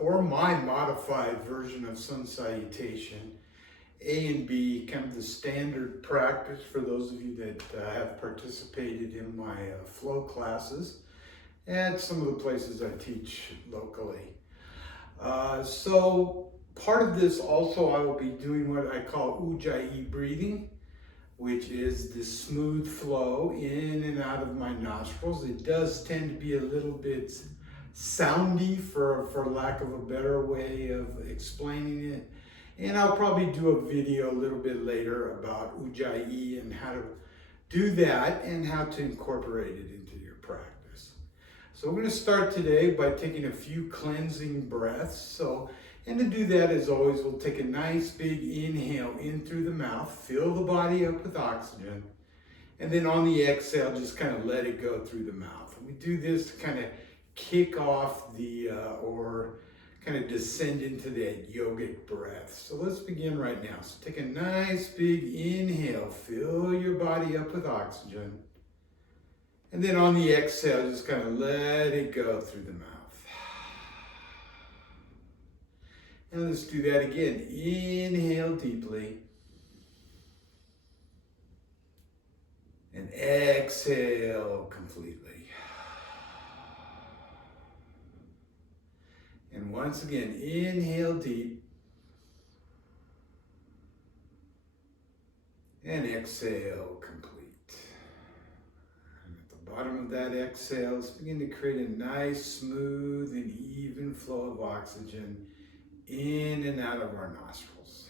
or my modified version of Sun Salutation A&B, kind of the standard practice for those of you that have participated in my flow classes and some of the places I teach locally. So part of this also I will be doing what I call Ujjayi breathing, which is the smooth flow in and out of my nostrils. It does tend to be a little bit soundy for lack of a better way of explaining it. And I'll probably do a video a little bit later about Ujjayi and how to do that and how to incorporate it into your practice. So we're going to start today by taking a few cleansing breaths. And to do that, as always, we'll take a nice big inhale in through the mouth, fill the body up with oxygen, and then on the exhale, just kind of let it go through the mouth. And we do this to kind of kick off or kind of descend into that yogic breath. So let's begin right now. So take a nice big inhale, fill your body up with oxygen, and then on the exhale, just kind of let it go through the mouth. And let's do that again. Inhale deeply. And exhale completely. And once again, inhale deep. And exhale complete. And at the bottom of that exhale, let's begin to create a nice, smooth, and even flow of oxygen in and out of our nostrils.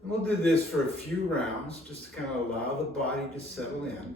And we'll do this for a few rounds just to kind of allow the body to settle in.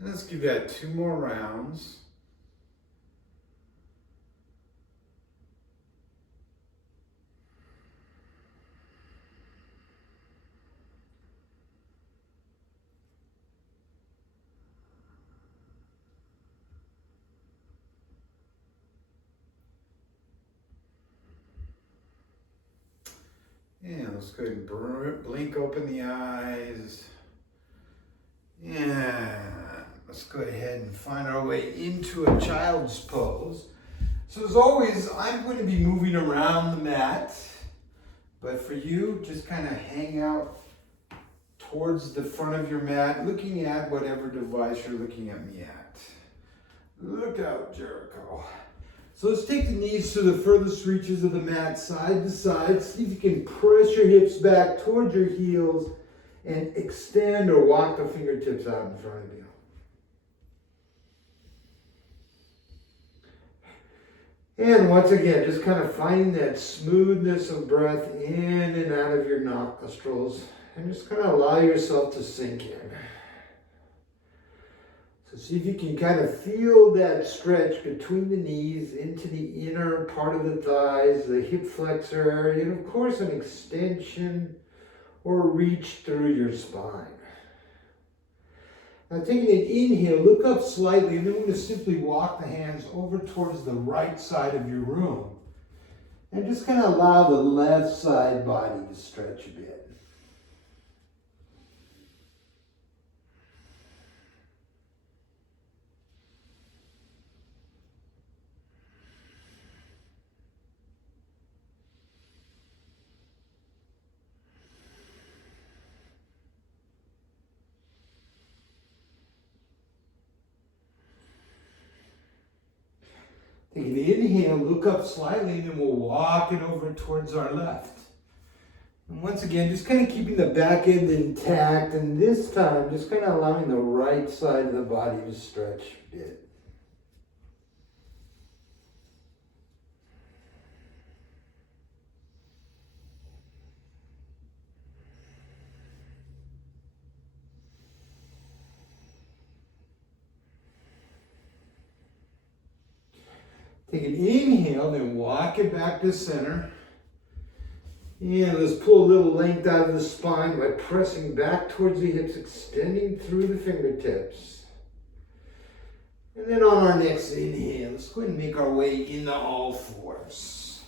And let's give that 2 more rounds. And let's go ahead and blink open the eyes. And let's go ahead and find our way into a child's pose. So as always, I'm going to be moving around the mat. But for you, just kind of hang out towards the front of your mat, looking at whatever device you're looking at me at. Look out, Jericho. So let's take the knees to the furthest reaches of the mat, side to side. See if you can press your hips back towards your heels and extend or walk the fingertips out in front of you. And once again, just kind of finding that smoothness of breath in and out of your nostrils. And just kind of allow yourself to sink in. So see if you can kind of feel that stretch between the knees into the inner part of the thighs, the hip flexor area, and of course an extension or reach through your spine. Now taking an inhale, look up slightly, and then we're going to simply walk the hands over towards the right side of your room. And just kind of allow the left side body to stretch a bit. Take an inhale, look up slightly, and then we'll walk it over towards our left. And once again, just kind of keeping the back end intact, and this time, just kind of allowing the right side of the body to stretch a bit. Take an inhale, then walk it back to center. And let's pull a little length out of the spine by pressing back towards the hips, extending through the fingertips. And then on our next inhale, let's go ahead and make our way into all fours.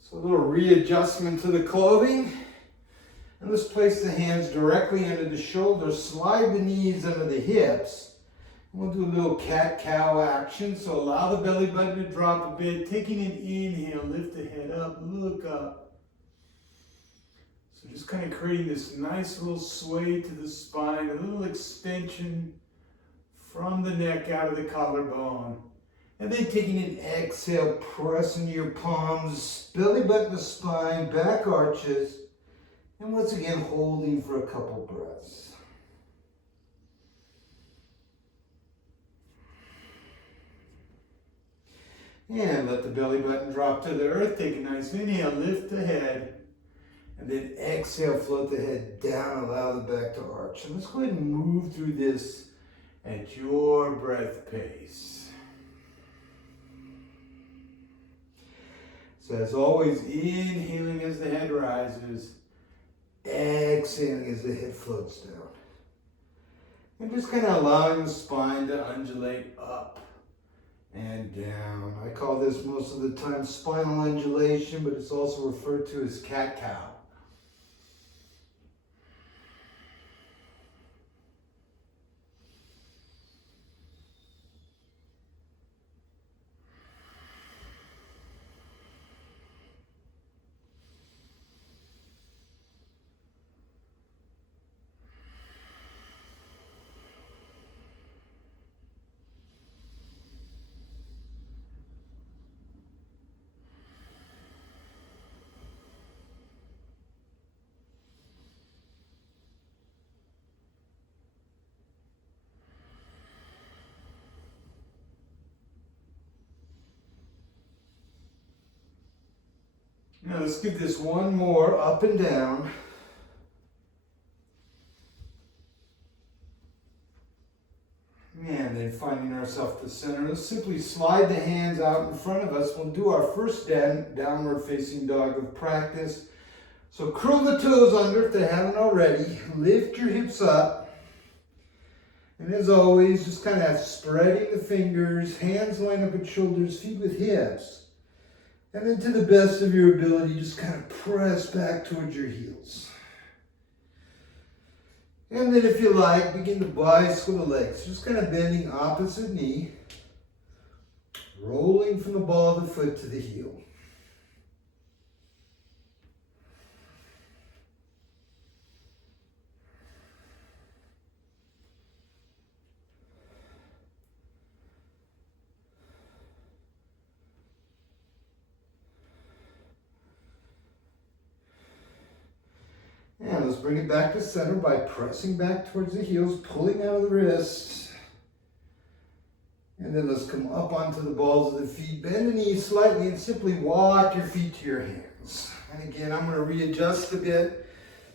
So a little readjustment to the clothing. And let's place the hands directly under the shoulders, slide the knees under the hips. We'll do a little cat-cow action, so allow the belly button to drop a bit. Taking an inhale, lift the head up, look up. So just kind of creating this nice little sway to the spine, a little extension from the neck out of the collarbone. And then taking an exhale, press into your palms, belly button to spine, back arches. And once again, holding for a couple breaths. And let the belly button drop to the earth. Take a nice inhale, lift the head. And then exhale, float the head down, allow the back to arch. And let's go ahead and move through this at your breath pace. So as always, inhaling as the head rises, exhaling as the head floats down. And just kind of allowing the spine to undulate up and down. I call this most of the time spinal undulation, but it's also referred to as cat-cow. Now let's give this one more up and down. And then finding ourselves to center, let's simply slide the hands out in front of us. We'll do our first downward facing dog of practice. So curl the toes under if they haven't already. Lift your hips up. And as always, just kind of spreading the fingers, hands line up at shoulders, feet with hips. And then to the best of your ability, just kind of press back towards your heels. And then if you like, begin to bicycle the legs. Just kind of bending opposite knee, rolling from the ball of the foot to the heel. And let's bring it back to center by pressing back towards the heels, pulling out of the wrists. And then let's come up onto the balls of the feet, bend the knees slightly, and simply walk your feet to your hands. And again, I'm going to readjust a bit.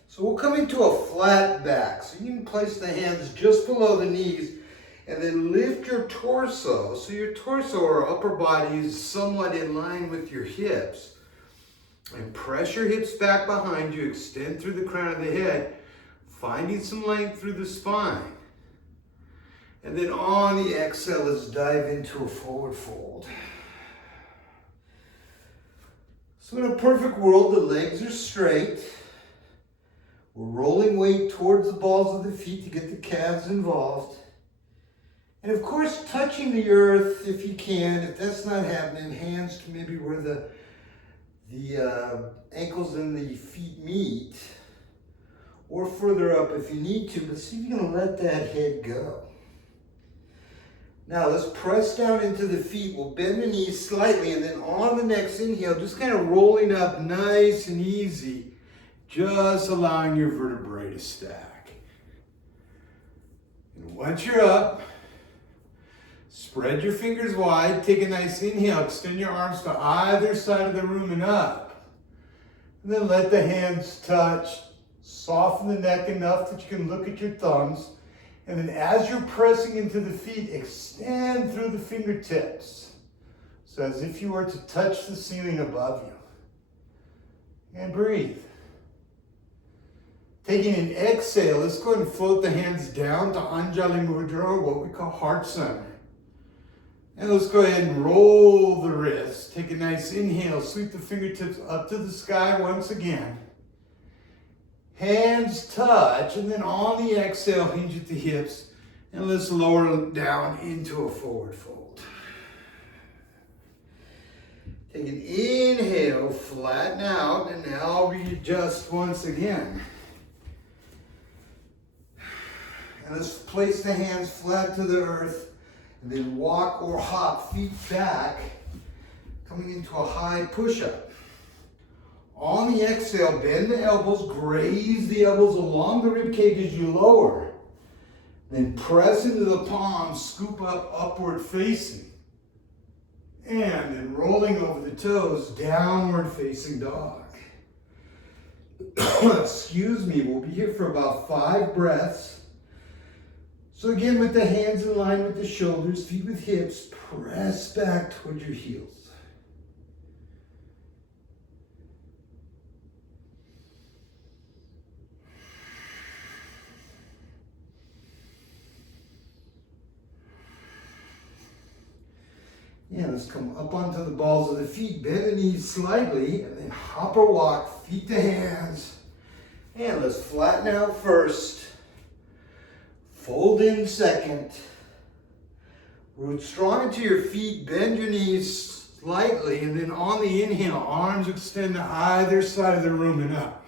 So we'll come into a flat back. So you can place the hands just below the knees, and then lift your torso. So your torso or upper body is somewhat in line with your hips. And press your hips back behind you, extend through the crown of the head, finding some length through the spine. And then on the exhale, let's dive into a forward fold. So in a perfect world, the legs are straight. We're rolling weight towards the balls of the feet to get the calves involved. And of course, touching the earth if you can. If that's not happening, hands to maybe where the ankles and the feet meet, or further up if you need to, but see if you can let that head go. Now let's press down into the feet. We'll bend the knees slightly, and then on the next inhale, just kind of rolling up nice and easy, just allowing your vertebrae to stack. And once you're up, spread your fingers wide, take a nice inhale, extend your arms to either side of the room and up. And then let the hands touch, soften the neck enough that you can look at your thumbs. And then as you're pressing into the feet, extend through the fingertips. So as if you were to touch the ceiling above you. And breathe. Taking an exhale, let's go ahead and float the hands down to Anjali Mudra, or what we call heart center. And let's go ahead and roll the wrists. Take a nice inhale, sweep the fingertips up to the sky once again. Hands touch, and then on the exhale, hinge at the hips, and let's lower them down into a forward fold. Take an inhale, flatten out, and now readjust once again. And let's place the hands flat to the earth, and then walk or hop feet back, coming into a high push-up. On the exhale, bend the elbows, graze the elbows along the rib cage as you lower. Then press into the palms, scoop up upward facing. And then rolling over the toes, downward facing dog. Excuse me, we'll be here for about 5 breaths. So again, with the hands in line with the shoulders, feet with hips, press back toward your heels. Yeah, let's come up onto the balls of the feet, bend the knees slightly, and then hop or walk, feet to hands. And let's flatten out first. Fold in second. Root strong into your feet, bend your knees slightly, and then on the inhale, arms extend to either side of the room and up.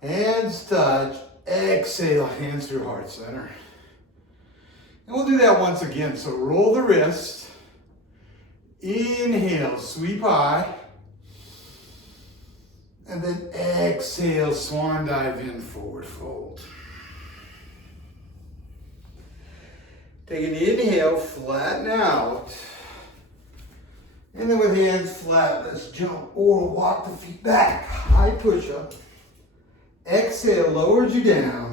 Hands touch, exhale, hands through heart center. And we'll do that once again. So roll the wrist. Inhale, sweep high. And then exhale, swan dive in, forward fold. Take an inhale, flatten out. And then with hands flat, let's jump or walk the feet back. High push-up. Exhale, lowers you down.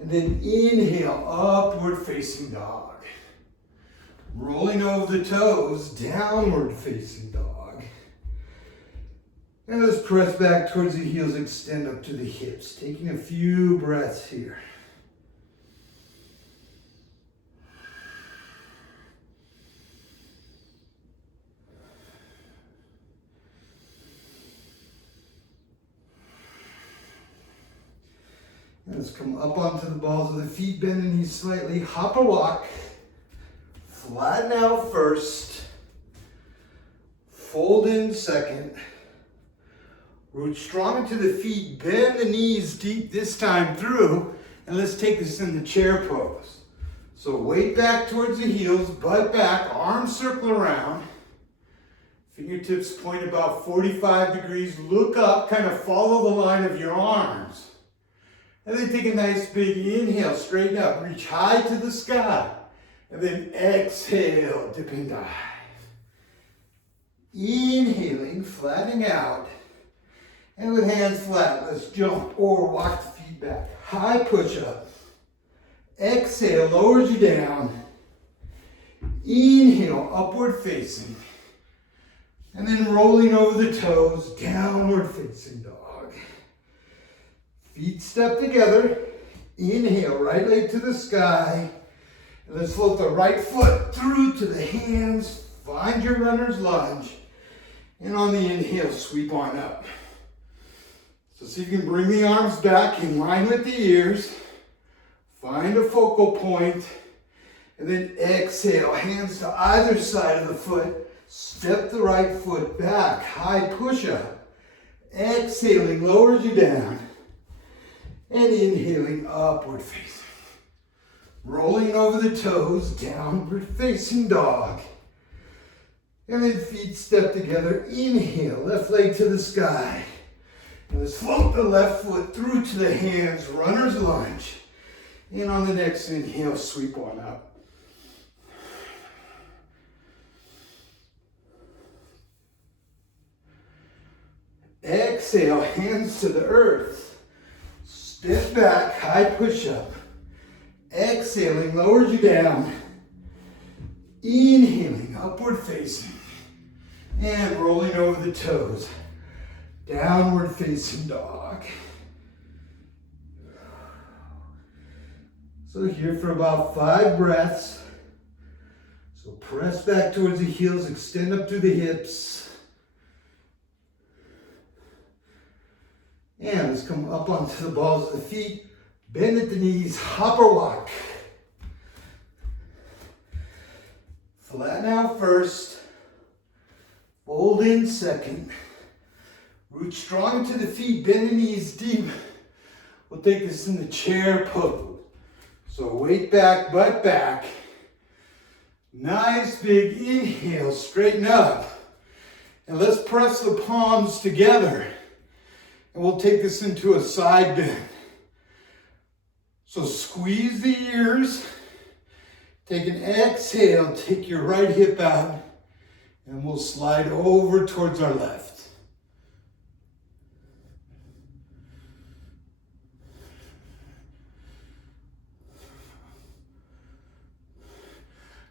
And then inhale, upward facing dog. Rolling over the toes, downward facing dog. And let's press back towards the heels, extend up to the hips. Taking a few breaths here. Let's come up onto the balls of the feet, bend the knees slightly, hop or walk. Flatten out first. Fold in second. Root strong into the feet, bend the knees deep this time through, and let's take this in the chair pose. So weight back towards the heels, butt back, arms circle around. Fingertips point about 45 degrees. Look up, kind of follow the line of your arms. And then take a nice big inhale, straighten up, reach high to the sky. And then exhale, dip and dive. Inhaling, flattening out. And with hands flat, let's jump or walk the feet back. High push-up. Exhale, lowers you down. Inhale, upward facing. And then rolling over the toes, downward facing dog. Feet step together. Inhale, right leg to the sky. And let's float the right foot through to the hands. Find your runner's lunge. And on the inhale, sweep on up. So see if you can bring the arms back in line with the ears. Find a focal point. And then exhale, hands to either side of the foot. Step the right foot back. High push-up. Exhaling, lowers you down. And inhaling, upward facing. Rolling over the toes, downward facing dog. And then feet step together, inhale, left leg to the sky. And let's float the left foot through to the hands, runner's lunge. And on the next inhale, sweep on up. Exhale, hands to the earth. Step back, high push-up. Exhaling, lowers you down. Inhaling, upward facing. And rolling over the toes. Downward facing dog. So here for about 5 breaths. So press back towards the heels, extend up through the hips. And let's come up onto the balls of the feet. Bend at the knees, hop or walk. Flatten out first. Fold in second. Root strong to the feet, bend the knees deep. We'll take this in the chair pose. So weight back, butt back. Nice big inhale, straighten up. And let's press the palms together. And we'll take this into a side bend. So squeeze the ears. Take an exhale, take your right hip out. And we'll slide over towards our left.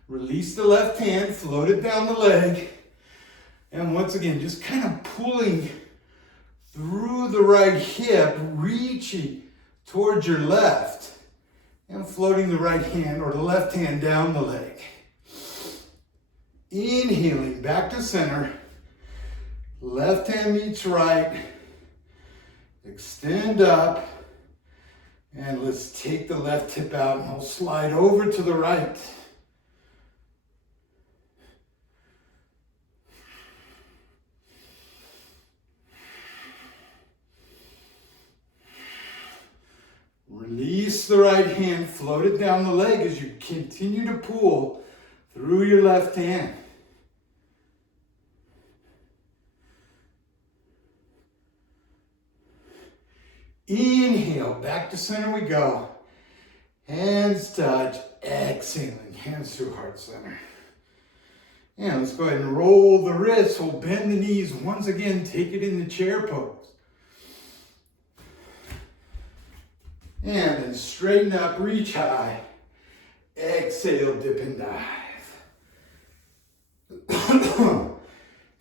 Release the left hand, float it down the leg. And once again, just kind of pulling through the right hip, reaching towards your left. And floating the right hand or the left hand down the leg. Inhaling back to center. Left hand meets right. Extend up. And let's take the left hip out and we'll slide over to the right. Release the right hand, float it down the leg as you continue to pull through your left hand. Inhale, back to center we go. Hands touch, exhaling, hands through heart center. And let's go ahead and roll the wrists, we'll bend the knees. Once again, take it in the chair pose. And then straighten up, reach high. Exhale, dip and dive.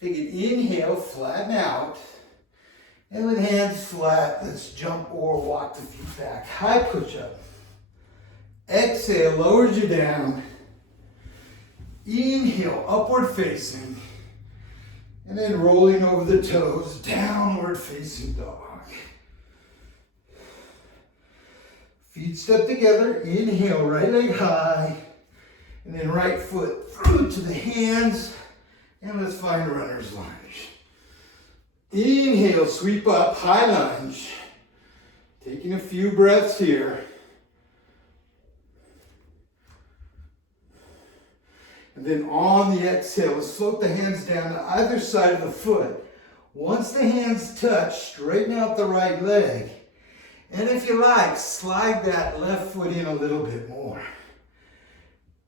Take an inhale, flatten out. And with hands flat, let's jump or walk the feet back. High push-up. Exhale, lowers you down. Inhale, upward facing. And then rolling over the toes, downward facing dog. Feet step together, inhale, right leg high, and then right foot through to the hands, and let's find runner's lunge. Inhale, sweep up, high lunge. Taking a few breaths here. And then on the exhale, let's float the hands down to either side of the foot. Once the hands touch, straighten out the right leg. And if you like, slide that left foot in a little bit more.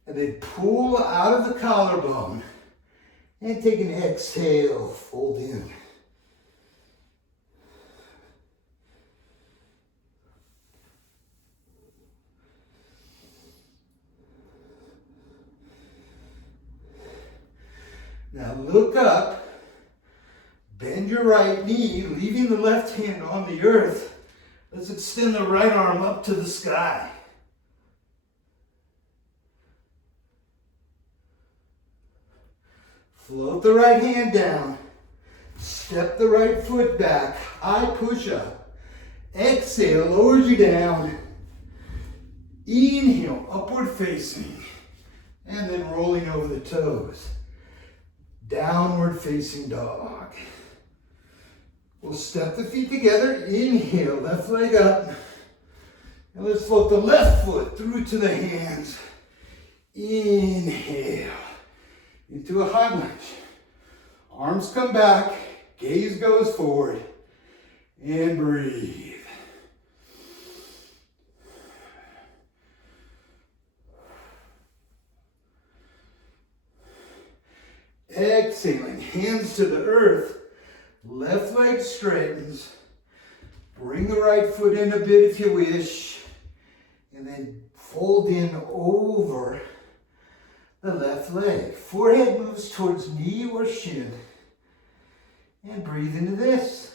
And then pull out of the collarbone. And take an exhale, fold in. Now look up, bend your right knee, leaving the left hand on the earth. Let's extend the right arm up to the sky. Float the right hand down. Step the right foot back. High push up. Exhale, lowers you down. Inhale, upward facing. And then rolling over the toes. Downward facing dog. We'll step the feet together. Inhale, left leg up. And let's float the left foot through to the hands. Inhale into a high lunge. Arms come back, gaze goes forward, and breathe. Exhaling, hands to the earth, left leg straightens. Bring the right foot in a bit if you wish, and then fold in over the left leg. Forehead moves towards knee or shin, and breathe into this.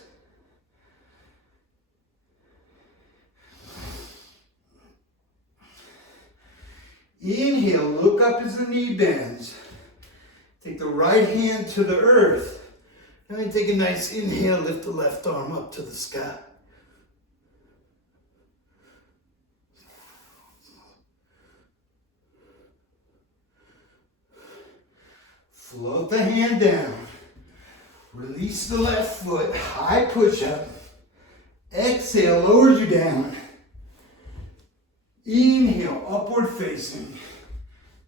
Inhale, look up as the knee bends. Take the right hand to the earth. And then take a nice inhale, lift the left arm up to the sky. Float the hand down. Release the left foot, high push-up. Exhale, lowers you down. Inhale, upward facing.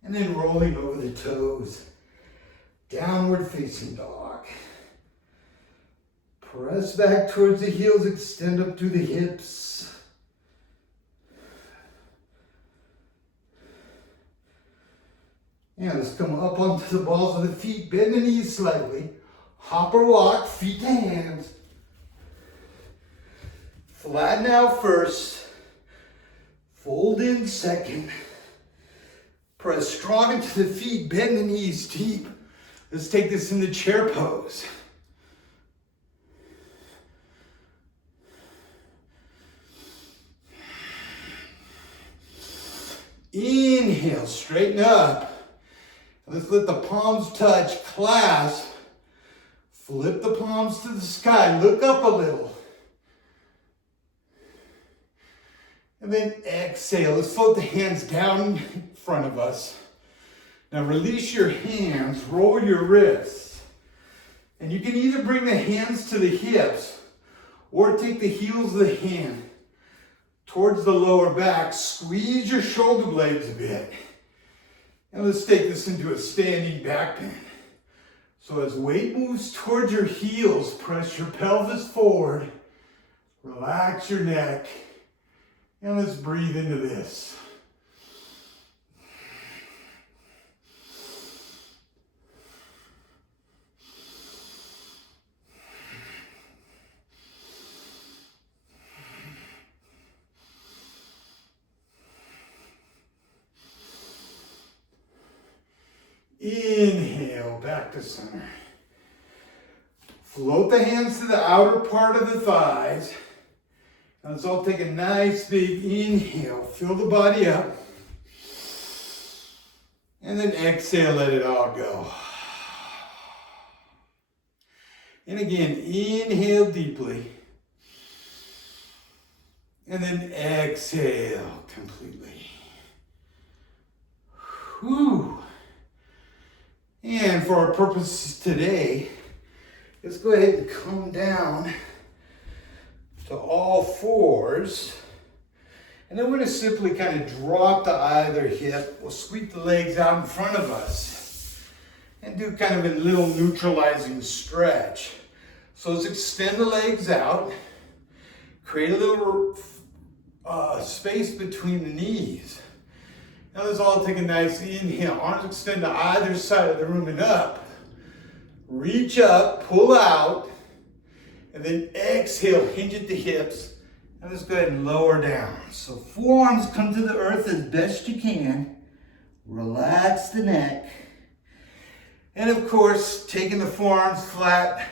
And then rolling over the toes. Downward facing dog. Press back towards the heels, extend up through the hips. And let's come up onto the balls of the feet, bend the knees slightly. Hop or walk, feet to hands. Flatten out first. Fold in second. Press strong into the feet, bend the knees deep. Let's take this in the chair pose. Inhale, straighten up. Let's let the palms touch, clasp. Flip the palms to the sky, look up a little. And then exhale, let's float the hands down in front of us. Now release your hands, roll your wrists. And you can either bring the hands to the hips or take the heels of the hand towards the lower back. Squeeze your shoulder blades a bit. And let's take this into a standing back bend. So as weight moves towards your heels, press your pelvis forward. Relax your neck. And let's breathe into this. Inhale, back to center. Float the hands to the outer part of the thighs. And let's all take a nice big inhale. Fill the body up. And then exhale, let it all go. And again, inhale deeply. And then exhale completely. Whew. And for our purposes today, let's go ahead and come down to all fours. And then we're going to simply kind of drop to either hip. We'll sweep the legs out in front of us and do kind of a little neutralizing stretch. So let's extend the legs out, create a little space between the knees. Now let's all take a nice inhale. Arms extend to either side of the room and up. Reach up, pull out, and then exhale, hinge at the hips. And let's go ahead and lower down. So forearms come to the earth as best you can. Relax the neck. And of course, taking the forearms flat.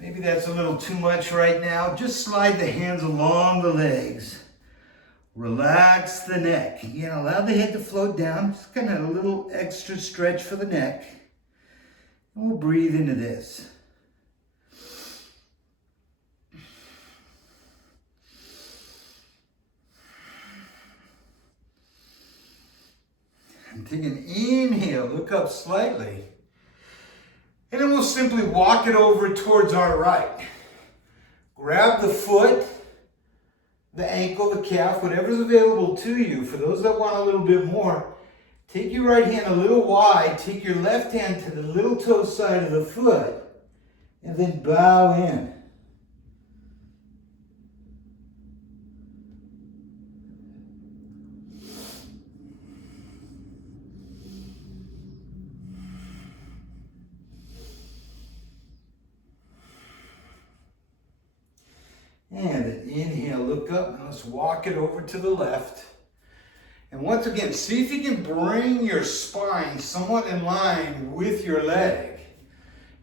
Maybe that's a little too much right now. Just slide the hands along the legs. Relax the neck. Again, allow the head to float down. Just kind of a little extra stretch for the neck. And we'll breathe into this. And take an inhale, look up slightly. And then we'll simply walk it over towards our right. Grab the foot the ankle, the calf, whatever's available to you. For those that want a little bit more, take your right hand a little wide, take your left hand to the little toe side of the foot, and then bow in. And then inhale, look up, and let's walk it over to the left. And once again, see if you can bring your spine somewhat in line with your leg.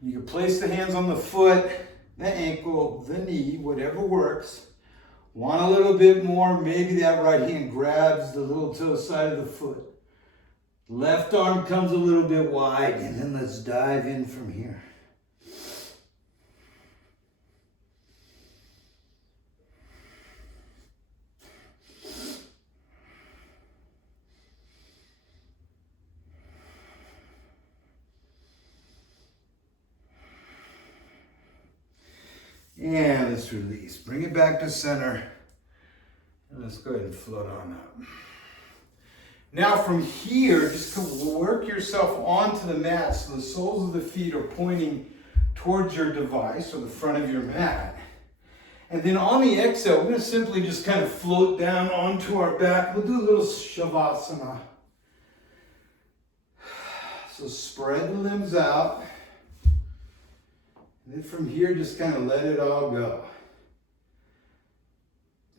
You can place the hands on the foot, the ankle, the knee, whatever works. Want a little bit more, maybe that right hand grabs the little toe side of the foot. Left arm comes a little bit wide, and then let's dive in from here. And let's release. Bring it back to center. And let's go ahead and float on up. Now from here, just work yourself onto the mat so the soles of the feet are pointing towards your device or the front of your mat. And then on the exhale, we're going to simply just kind of float down onto our back. We'll do a little shavasana. So spread the limbs out. And then from here, just kind of let it all go.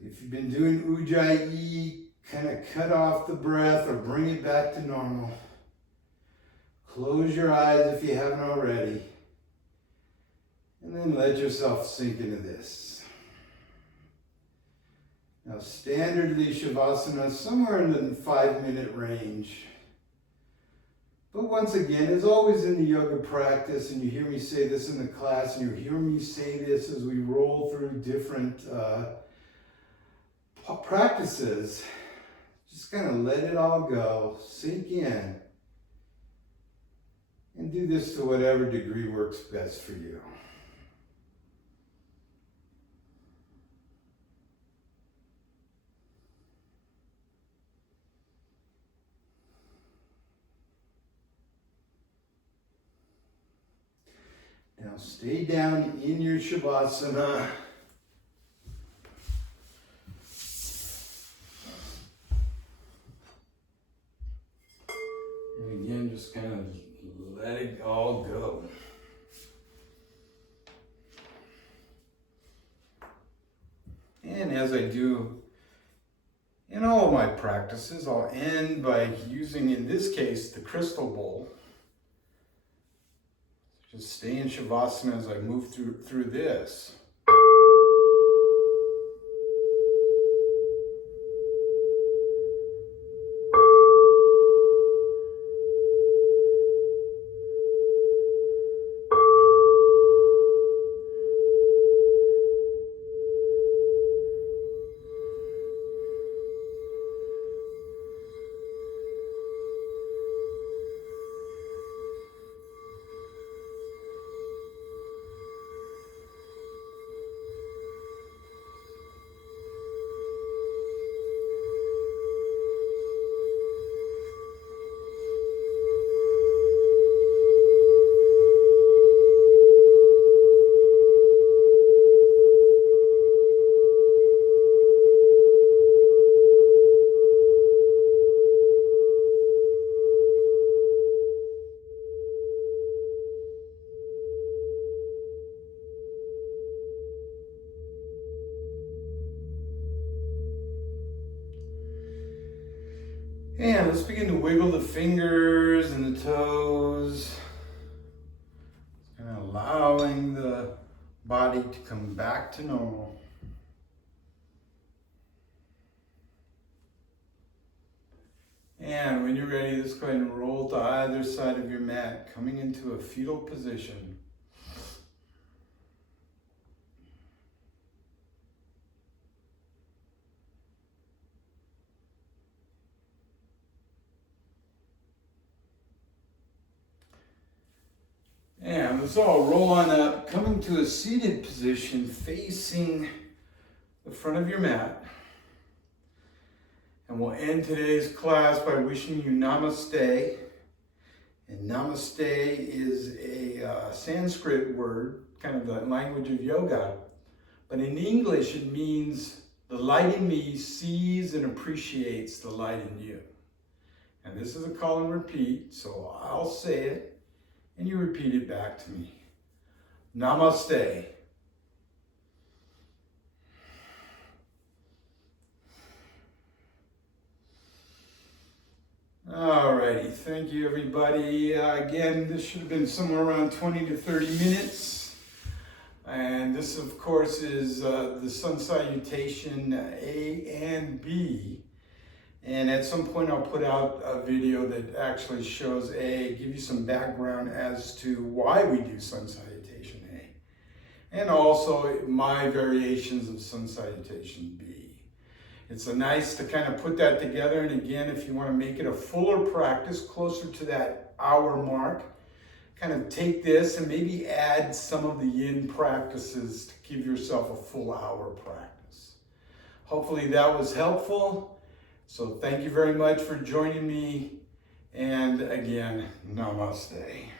If you've been doing Ujjayi, kind of cut off the breath or bring it back to normal. Close your eyes if you haven't already. And then let yourself sink into this. Now, standardly, Shavasana is somewhere in the 5-minute range. But once again, as always in the yoga practice, and you hear me say this in the class, and you hear me say this as we roll through different practices, just kind of let it all go, sink in, and do this to whatever degree works best for you. Now stay down in your Shavasana. And again, just kind of let it all go. And as I do in all of my practices, I'll end by using, in this case, the crystal bowl. Just stay in Shavasana as I move through this. And let's begin to wiggle the fingers and the toes. Kind of allowing the body to come back to normal. And when you're ready, let's go ahead and roll to either side of your mat, coming into a fetal position. And let's all roll on up, coming to a seated position, facing the front of your mat. And we'll end today's class by wishing you namaste. And namaste is a Sanskrit word, kind of the language of yoga. But in English, it means the light in me sees and appreciates the light in you. And this is a call and repeat, so I'll say it, and you repeat it back to me. Namaste. Alrighty, thank you everybody. Again, this should have been somewhere around 20 to 30 minutes. And this, of course, is the Sun Salutation A&B. And at some point I'll put out a video that actually shows give you some background as to why we do Sun Salutation A. And also my variations of Sun Salutation B. It's nice to kind of put that together. And again, if you want to make it a fuller practice, closer to that hour mark, kind of take this and maybe add some of the yin practices to give yourself a full hour practice. Hopefully that was helpful. So thank you very much for joining me. And again, namaste.